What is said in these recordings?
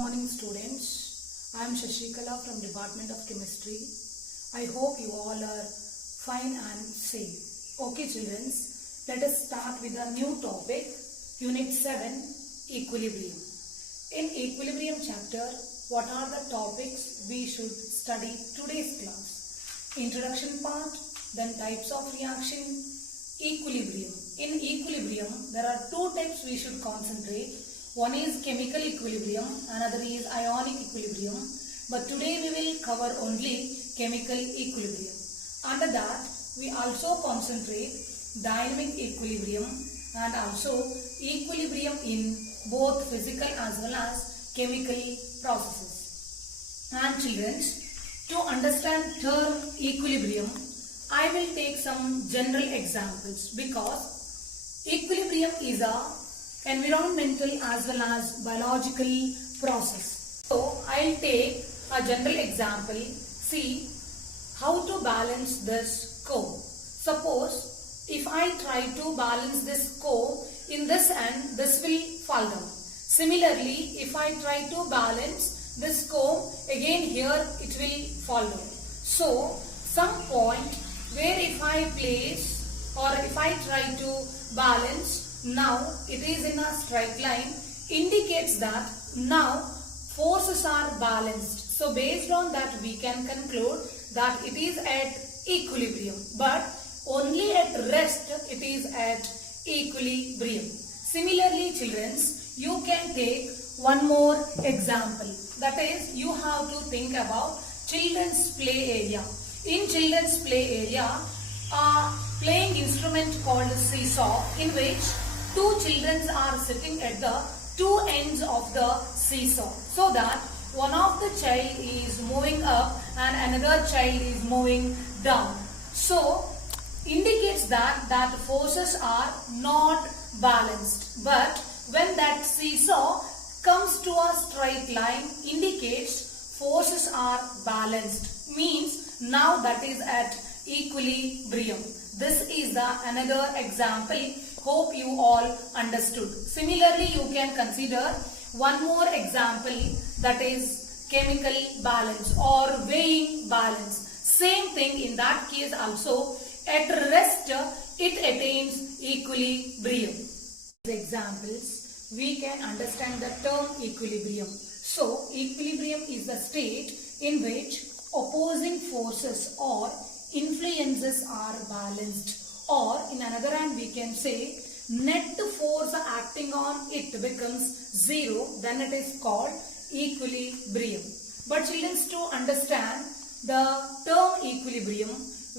Morning students, I am Shashikala from Department of Chemistry. I hope you all are fine and safe. Okay children, let us start with a new topic, Unit 7, Equilibrium. In Equilibrium chapter, what are the topics we should study today's class? Introduction part, then types of reaction, equilibrium. In equilibrium, there are two types we should concentrate. One is chemical equilibrium, another is ionic equilibrium. But today we will cover only chemical equilibrium. Under that, we also concentrate dynamic equilibrium and also equilibrium in both physical as well as chemical processes. And children, to understand term equilibrium, I will take some general examples because equilibrium is a environmental as well as biological process. So I'll take a general example. See how to balance this curve. Suppose if I try to balance this curve in this end, this will fall down. Similarly, if I try to balance this curve again here, it will fall down. So some point where if I place or if I try to balance, now it is in a straight line, indicates that now forces are balanced. So based on that we can conclude that it is at equilibrium, but only at rest it is at equilibrium. Similarly children, you can take one more example, that is you have to think about children's play area. In children's play area, a playing instrument called seesaw, in which two children are sitting at the two ends of the seesaw, so that one of the child is moving up and another child is moving down. So indicates that forces are not balanced, but when that seesaw comes to a straight line, indicates forces are balanced, means now that is at equilibrium. This is the another example. Hope you all understood. Similarly, you can consider one more example, that is chemical balance or weighing balance. Same thing in that case also, at rest it attains equilibrium. Examples, we can understand the term equilibrium. So equilibrium is the state in which opposing forces or influences are balanced, or in another hand we can say net force acting on it becomes zero, then it is called equilibrium. But children, to understand the term equilibrium,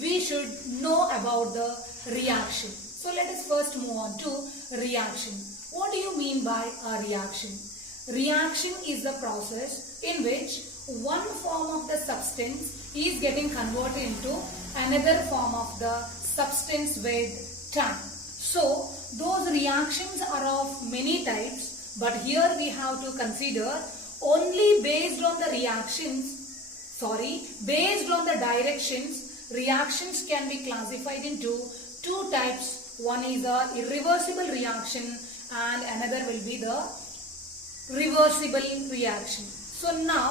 we should know about the reaction. So let us first move on to reaction. What do you mean by a reaction? Reaction is the process in which one form of the substance is getting converted into another form of the substance with time. So those reactions are of many types, but here we have to consider only based on the based on the directions, reactions can be classified into two types. One is the irreversible reaction and another will be the reversible reaction. So now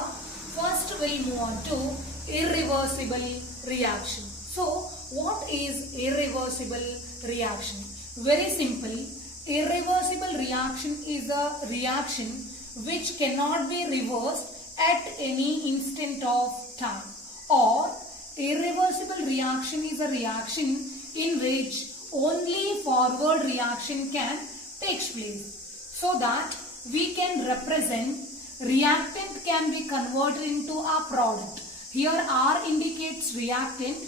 first we'll move on to irreversible reaction. So what is irreversible reaction? Very simple. Irreversible reaction is a reaction which cannot be reversed at any instant of time, or irreversible reaction is a reaction in which only forward reaction can take place, so that we can represent reactant can be converted into a product. Here R indicates reactant,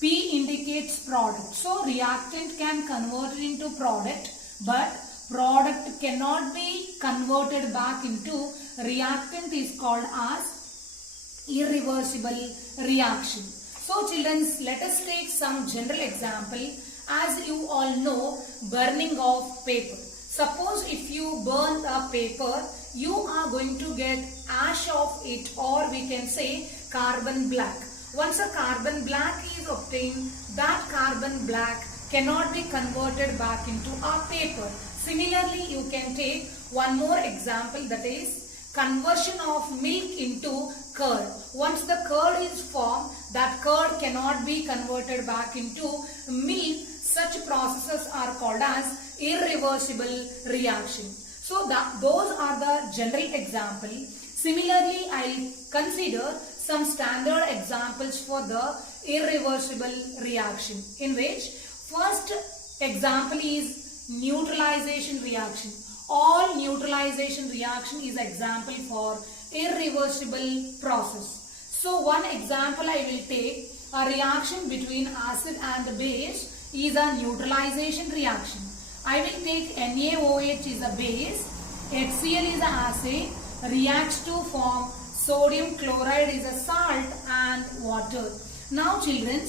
P indicates product. So reactant can convert it into product, but product cannot be converted back into reactant is called as irreversible reaction. So children, let us take some general example. As you all know, burning of paper. Suppose if you burn a paper, you are going to get ash of it, or we can say carbon black. Once a carbon black is obtained, that carbon black cannot be converted back into a paper. Similarly, you can take one more example, that is conversion of milk into curd. Once the curd is formed, that curd cannot be converted back into milk. Such processes are called as irreversible reaction. So those are the general examples. Similarly, I'll consider some standard examples for the irreversible reaction, in which first example is neutralization reaction. All neutralization reaction is example for irreversible process. So one example I will take, a reaction between acid and base is a neutralization reaction. I will take NaOH is a base, HCl is an acid, reacts to form sodium chloride is a salt and water. Now children,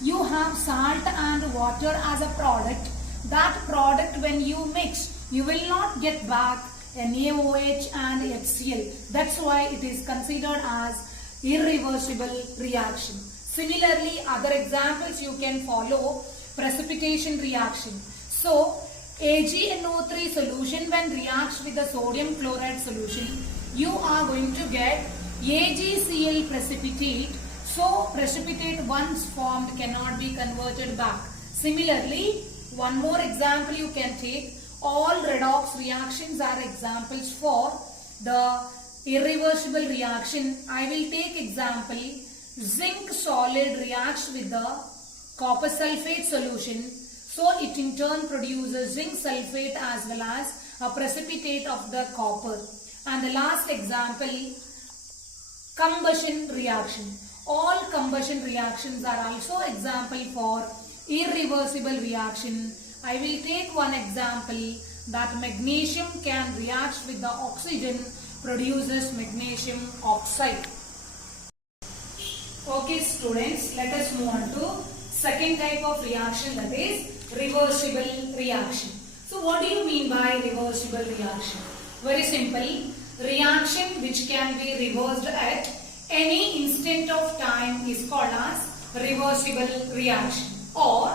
you have salt and water as a product. That product when you mix, you will not get back NaOH and HCl. That's why it is considered as irreversible reaction. Similarly, other examples you can follow, precipitation reaction. So, AgNO3 solution when reacts with the sodium chloride solution, you are going to get AgCl precipitate. So, precipitate once formed cannot be converted back. Similarly, one more example you can take. All redox reactions are examples for the irreversible reaction. I will take example, zinc solid reacts with the copper sulfate solution. So it in turn produces zinc sulfate as well as a precipitate of the copper. And the last example, combustion reaction. All combustion reactions are also example for irreversible reaction. I will take one example, that magnesium can react with the oxygen, produces magnesium oxide. Okay students, let us move on to second type of reaction, that is reversible reaction. So what do you mean by reversible reaction? Very simple, reaction which can be reversed at any instant of time is called as reversible reaction, or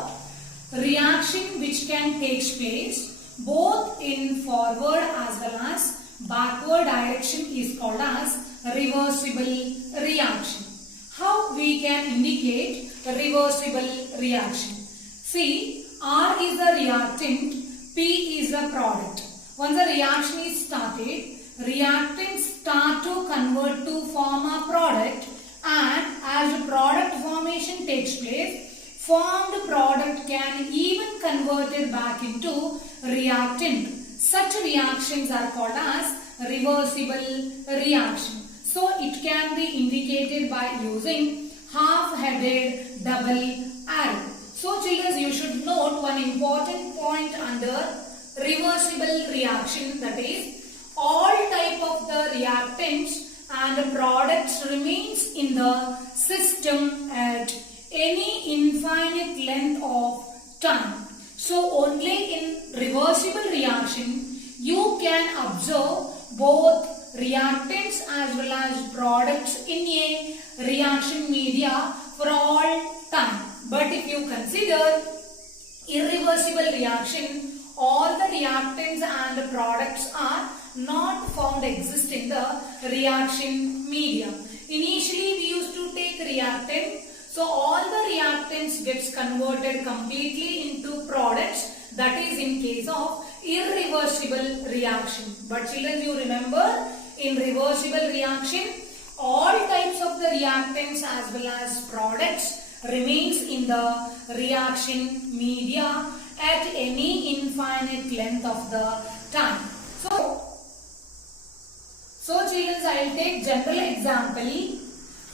reaction which can take place both in forward as well as backward direction is called as reversible reaction. How we can indicate reversible reaction? See, R is a reactant, P is a product. Once the reaction is started, reactants start to convert to form a product, and as the product formation takes place, formed product can even converted back into reactant. Such reactions are called as reversible reaction. So it can be indicated by using half-headed double arrow. So children, you should note one important point under reversible reaction, that is all type of the reactants and the products remains in the system at any infinite length of time. So only in reversible reaction you can observe both reactants as well as products in a reaction media for all time. But if you consider irreversible reaction, all the reactants and the products are not found exist in the reaction medium. Initially we used to take reactant, so all the reactants gets converted completely into products, that is in case of irreversible reaction. But children, you remember, in reversible reaction all types of the reactants as well as products remains in the reaction media at any infinite length of the time. So children, I will take general example,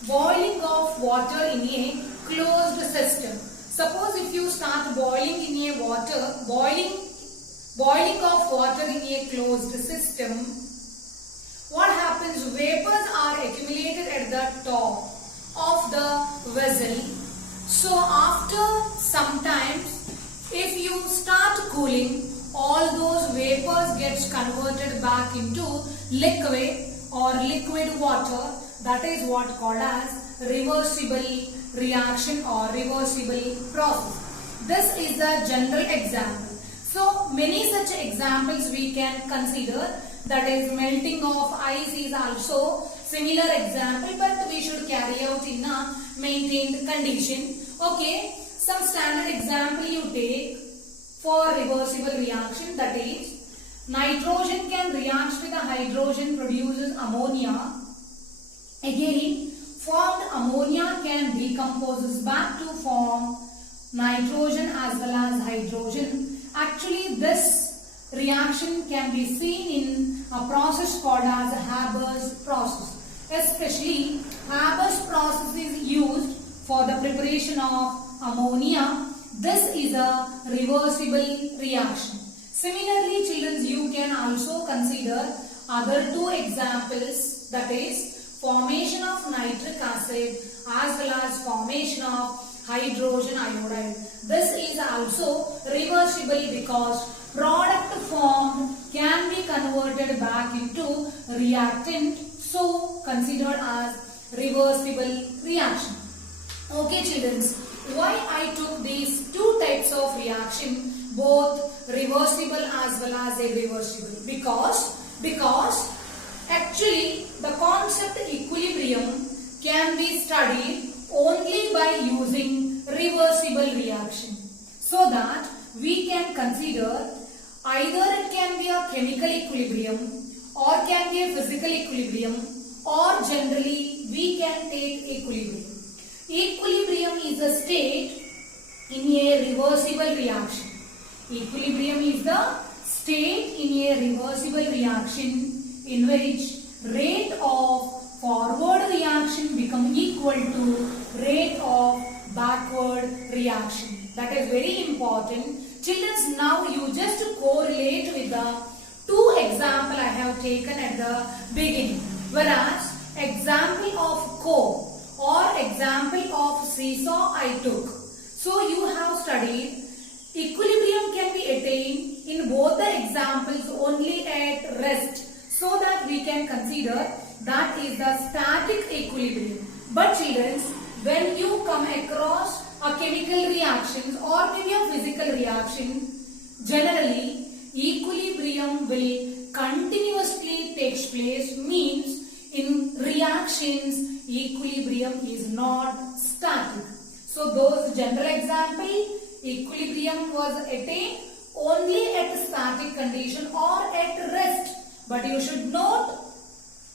boiling of water in a closed system. Suppose if you start boiling in a water, boiling of water in a closed system, what happens? Vapors are accumulated at the top of the vessel. So after some time, if you start cooling, all those vapors gets converted back into liquid or liquid water. That is what called as reversible reaction or reversible process. This is the general example. So many such examples we can consider. that is melting of ice is also similar example, but we should carry out in a maintained condition. Okay, some standard example you take for reversible reaction, that is nitrogen can react with the hydrogen, produces ammonia. Again, formed ammonia can decompose back to form nitrogen as well as hydrogen. Actually, this reaction can be seen in a process called as Haber's process. Especially, Haber's process is used for the preparation of ammonia. This is a reversible reaction. Similarly, children, you can also consider other two examples, that is formation of nitric acid as well as formation of hydrogen iodide. This is also reversible because product formed can be converted back into reactant, so considered as reversible reaction. Okay children, why I took these two types of reaction, both reversible as well as irreversible? Because actually the concept equilibrium can be studied only by using reversible reaction, so that we can consider either it can be a chemical equilibrium or can be a physical equilibrium, or generally we can take equilibrium. Equilibrium is a state in a reversible reaction. Equilibrium is the state in a reversible reaction in which rate of forward reaction become equal to rate of backward reaction. That is very important. Children, now you just correlate with the two example I have taken at the beginning. Whereas example of coke or example of seesaw I took. So you have studied equilibrium can be attained in both the examples only at rest, so that we can consider that is the static equilibrium. But children, when you come across a chemical reaction or maybe a physical reaction, generally equilibrium will continuously takes place, means in reactions equilibrium is not static. So those general example, equilibrium was attained only at static condition or at rest. But you should note,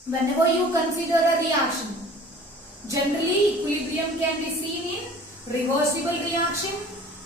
whenever you consider a reaction, generally equilibrium can be seen in reversible reaction,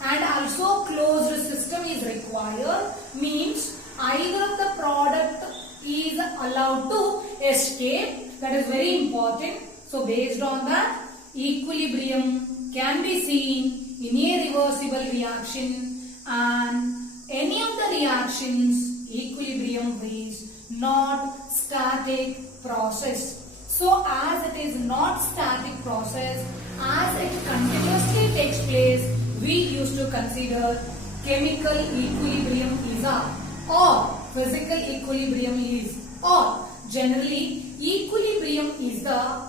and also closed system is required, means either the product is allowed to escape, that is very important. So based on that, equilibrium can be seen in a reversible reaction, and any of the reactions equilibrium is not static process. So as it is not static process, as it continuously takes place, we used to consider chemical equilibrium is a, or physical equilibrium is, or generally equilibrium is the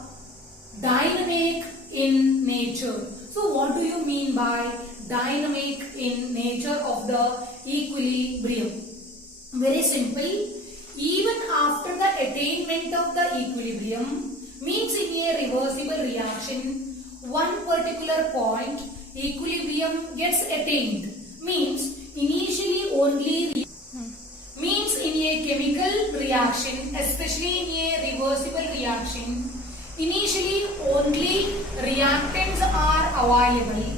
dynamic in nature. So what do you mean by dynamic in nature of the equilibrium? Very simple. Even after the attainment of the equilibrium, means in a reversible reaction, one particular point equilibrium gets attained, means initially only, means in a chemical reaction, especially in a reversible reaction, initially only reactants are available.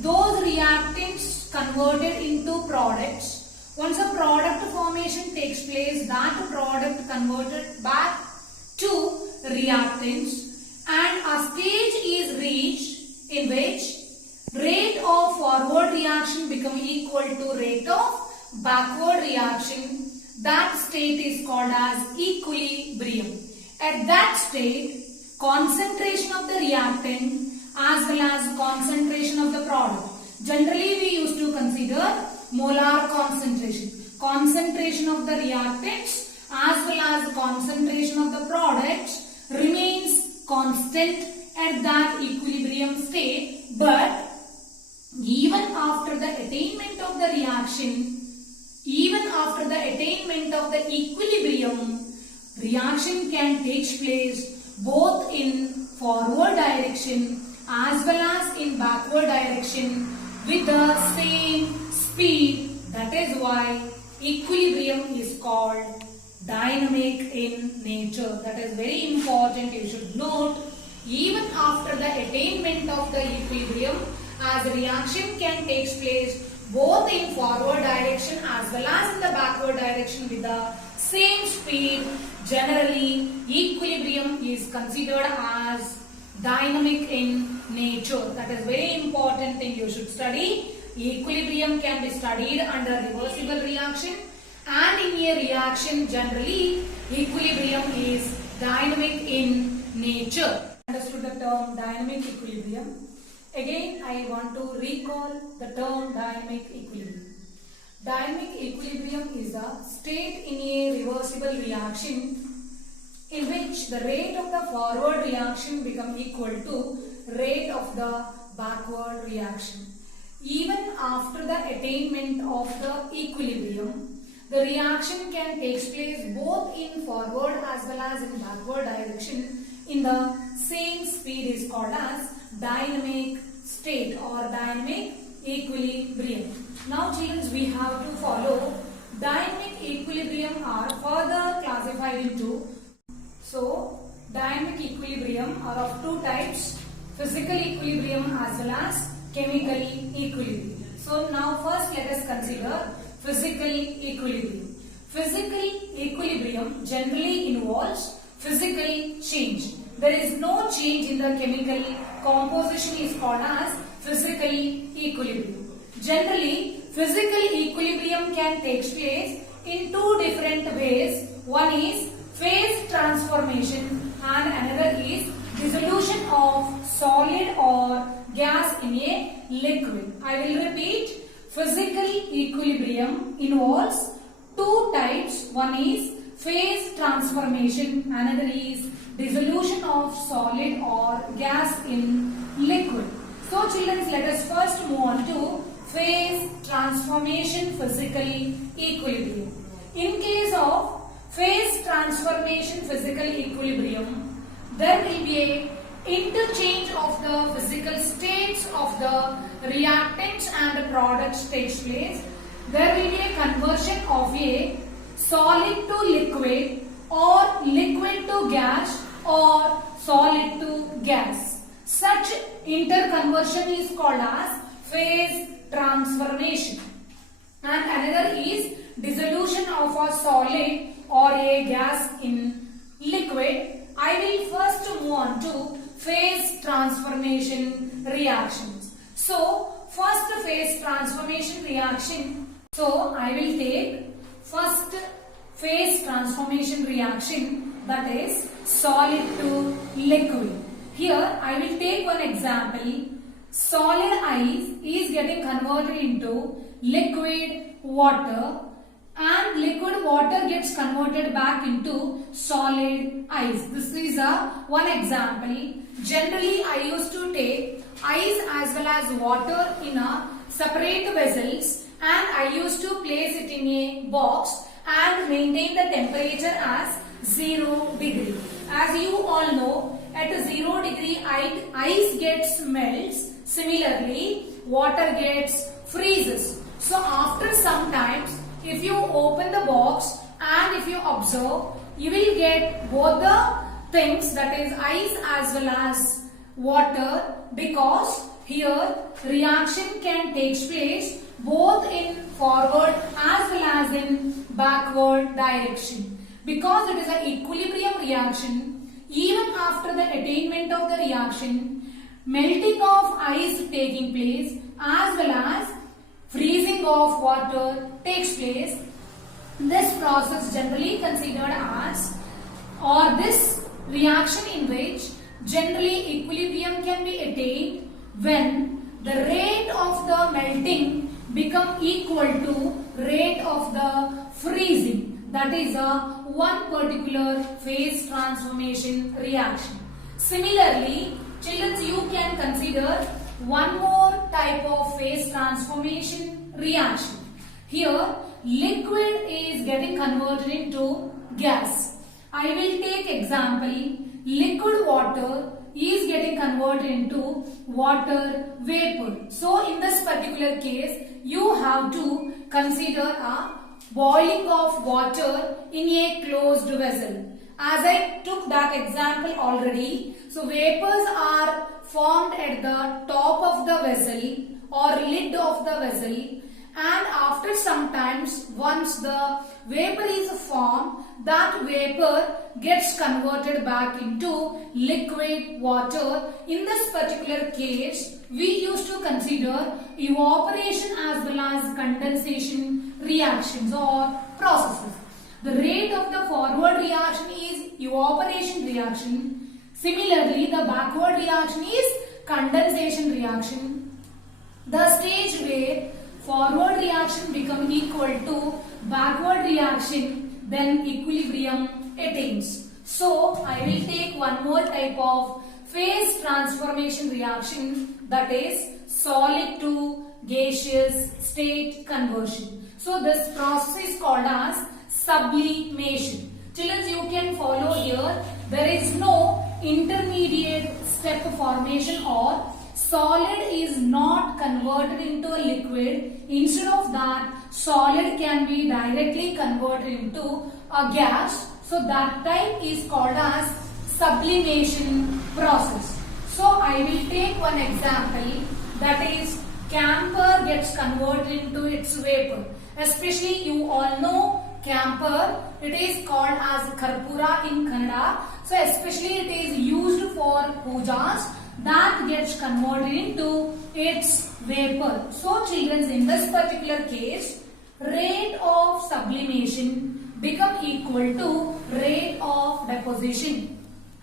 Those reactants converted into products. Once a product formation takes place, that product converted back to reactants, and a stage is reached in which rate of forward reaction become equal to rate of backward reaction. That state is called as equilibrium. At that state, concentration of the reactant as well as concentration of the product. Generally, we used to consider molar concentration. Concentration of the reactants as well as concentration of the products remains constant at that equilibrium state, but even after the attainment of the reaction, even after the attainment of the equilibrium, reaction can take place both in forward direction as well as in backward direction with the same speed. That is why equilibrium is called dynamic in nature. That is very important. You should note, even after the attainment of the equilibrium, as a reaction can take place both in forward direction as well as in the backward direction with the same speed, generally equilibrium is considered as dynamic in nature. That is very important thing you should study. Equilibrium can be studied under reversible reaction, and in a reaction generally equilibrium is dynamic in nature. Understood the term dynamic equilibrium. Again, I want to recall the term dynamic equilibrium. Dynamic equilibrium is a state in a reversible reaction in which the rate of the forward reaction becomes equal to rate of the backward reaction. Even after the attainment of the equilibrium, the reaction can take place both in forward as well as in backward direction in the same speed is called as dynamic state or dynamic equilibrium. Now children, we have to follow dynamic equilibrium are further classified into. So dynamic equilibrium are of two types, physical equilibrium as well as chemical equilibrium. So now first let us consider physical equilibrium. Physical equilibrium generally involves physical change. There is no change in the chemical composition is called as physical equilibrium. Generally, physical equilibrium can take place in two different ways. One is phase transformation and another is dissolution of solid or gas in a liquid. I will repeat. Physical equilibrium involves two types. One is phase transformation, another is dissolution of solid or gas in liquid. So children, let us first move on to phase transformation physical equilibrium. In case of phase transformation physical equilibrium, there will be a interchange of the physical states of the reactants and the products takes place. There will be a conversion of a solid to liquid or liquid to gas or solid to gas. Such interconversion is called as phase transformation. And another is dissolution of a solid or a gas in liquid. I will first move on to phase transformation reactions. So, first phase transformation reaction. So, I will take first phase transformation reaction, that is solid to liquid. Here, I will take one example. Solid ice is getting converted into liquid water, and liquid water gets converted back into solid ice. This is one example. Generally, I used to take ice as well as water in a separate vessels, and I used to place it in a box and maintain the temperature as 0 degree. As you all know, at 0 degree ice gets melts. Similarly, water gets freezes. So after some times, if you open the box and if you observe, you will get both the things, that is ice as well as water, because here reaction can take place both in forward as well as in backward direction. Because it is an equilibrium reaction, even after the attainment of the reaction, melting of ice taking place as well as freezing of water takes place. This process generally considered as, or this reaction in which generally equilibrium can be attained when the rate of the melting become equal to rate of the freezing. That is one particular phase transformation reaction. Similarly, children, you can consider one more type of phase transformation reaction. Here, liquid is getting converted into gas. I will take example, liquid water is getting converted into water vapor. So in this particular case, you have to consider a boiling of water in a closed vessel. As I took that example already, so vapors are formed at the top of the vessel or lid of the vessel, and after some times, once the vapor is formed, that vapor gets converted back into liquid water. In this particular case, we used to consider evaporation as well as condensation reactions or processes. The rate of the forward reaction is evaporation reaction. Similarly, the backward reaction is condensation reaction. The stage where forward reaction become equal to backward reaction, then equilibrium attains. So, I will take one more type of phase transformation reaction, that is solid to gaseous state conversion. So, this process is called as sublimation. Children, you can follow here. There is no intermediate step formation or solid is not converted into a liquid. Instead of that, solid can be directly converted into a gas. So that type is called as sublimation process. So I will take one example, that is camphor gets converted into its vapor. Especially you all know camphor, it is called as karpura in Kannada. So especially it is used for pujas, that gets converted into its vapor. So children, in this particular case, rate of sublimation become equal to rate of deposition.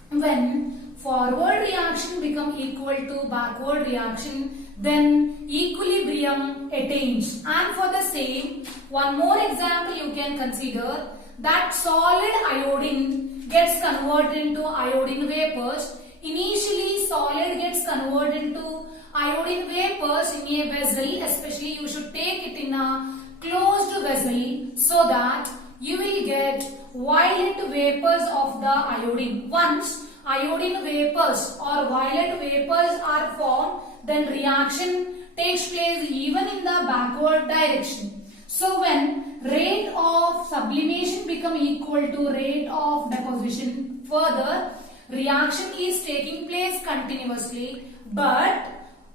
When forward reaction become equal to backward reaction, then equilibrium attains. And for the same, one more example you can consider, that solid iodine gets converted into iodine vapors. Initially, solid gets converted into iodine vapors in a vessel. Especially you should take it in a closed vessel so that you will get violet vapors of the iodine. Once iodine vapors or violet vapors are formed, then reaction takes place even in the backward direction. So when rate of sublimation become equal to rate of deposition, further reaction is taking place continuously, but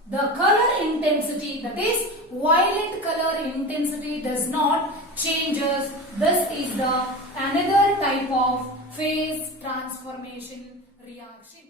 the color intensity, that is violet color intensity, does not changes. This is the another type of phase transformation reaction.